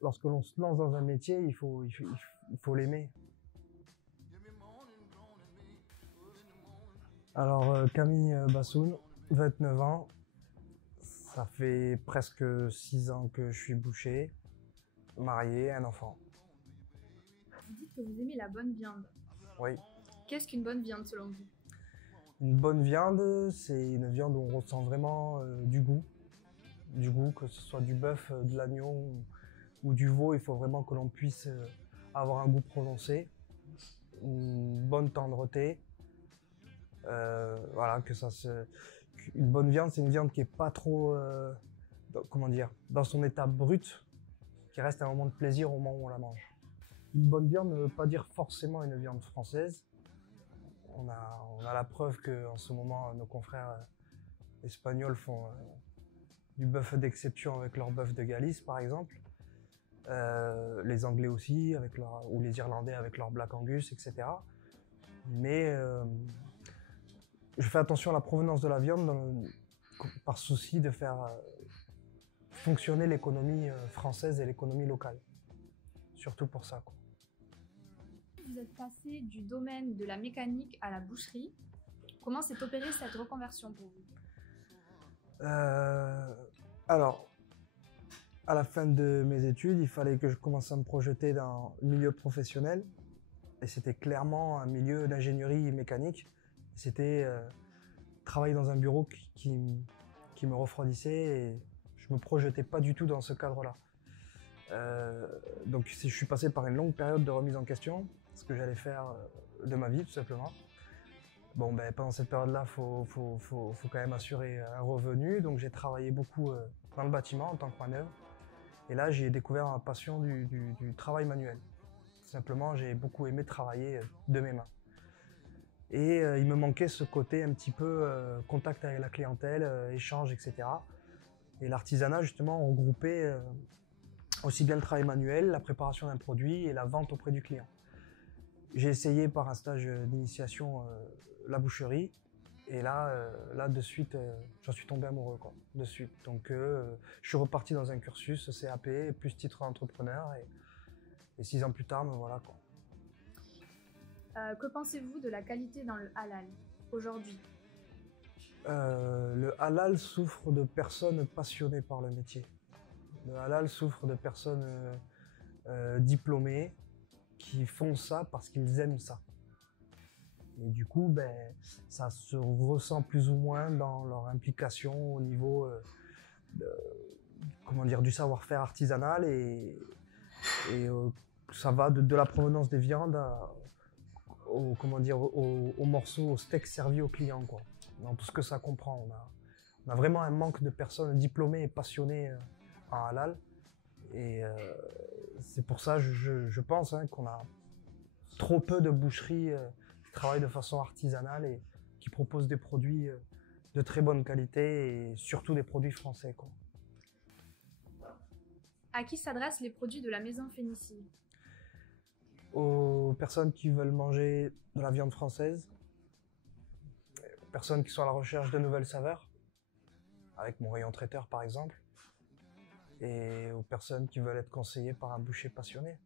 lorsque l'on se lance dans un métier, il faut l'aimer. Alors, Camille Bassoun, 29 ans. Ça fait presque 6 ans que je suis boucher, marié, un enfant. Vous dites que vous aimez la bonne viande. Oui. Qu'est-ce qu'une bonne viande selon vous? Une bonne viande, c'est une viande où on ressent vraiment du goût. Du goût, que ce soit du bœuf, de l'agneau ou du veau, il faut vraiment que l'on puisse avoir un goût prononcé, une bonne tendreté. Voilà, une bonne viande, c'est une viande qui est pas trop, comment dire, dans son état brut, qui reste un moment de plaisir au moment où on la mange. Une bonne viande ne veut pas dire forcément une viande française. On a la preuve qu'en ce moment, nos confrères espagnols font du bœuf d'exception avec leur bœuf de Galice, par exemple. Les Anglais aussi, ou les Irlandais avec leur Black Angus, etc. Mais je fais attention à la provenance de la viande par souci de faire fonctionner l'économie française et l'économie locale. Surtout pour ça, quoi. Vous êtes passé du domaine de la mécanique à la boucherie. Comment s'est opérée cette reconversion pour vous? Alors, à la fin de mes études, il fallait que je commence à me projeter dans le milieu professionnel. Et c'était clairement un milieu d'ingénierie mécanique. C'était travailler dans un bureau qui me refroidissait et je me projetais pas du tout dans ce cadre-là. Donc je suis passé par une longue période de remise en question, ce que j'allais faire de ma vie tout simplement. Bon, ben, pendant cette période-là, faut quand même assurer un revenu, donc j'ai travaillé beaucoup dans le bâtiment en tant que manœuvre. Et là, j'ai découvert ma passion du travail manuel. Tout simplement, j'ai beaucoup aimé travailler de mes mains. Et il me manquait ce côté un petit peu contact avec la clientèle, échange, etc. Et l'artisanat, justement, regroupait aussi bien le travail manuel, la préparation d'un produit et la vente auprès du client. J'ai essayé par un stage d'initiation la boucherie. Et là de suite, j'en suis tombé amoureux, quoi, de suite. Donc, je suis reparti dans un cursus CAP, plus titre d'entrepreneur, et 6 ans plus tard, me voilà, quoi. Que pensez-vous de la qualité dans le halal aujourd'hui? Le halal souffre de personnes passionnées par le métier. Le halal souffre de personnes diplômées qui font ça parce qu'ils aiment ça. Et du coup, ben, ça se ressent plus ou moins dans leur implication au niveau du savoir-faire artisanal et ça va de la provenance des viandes aux morceaux, aux steaks servis aux clients, quoi. Dans tout ce que ça comprend. On a vraiment un manque de personnes diplômées et passionnées en halal. Et c'est pour ça, je pense, qu'on a trop peu de boucheries qui travaillent de façon artisanale et qui proposent des produits de très bonne qualité et surtout des produits français, quoi. À qui s'adressent les produits de la maison Fénicie? Aux personnes qui veulent manger de la viande française, aux personnes qui sont à la recherche de nouvelles saveurs, avec mon rayon traiteur par exemple, et aux personnes qui veulent être conseillées par un boucher passionné.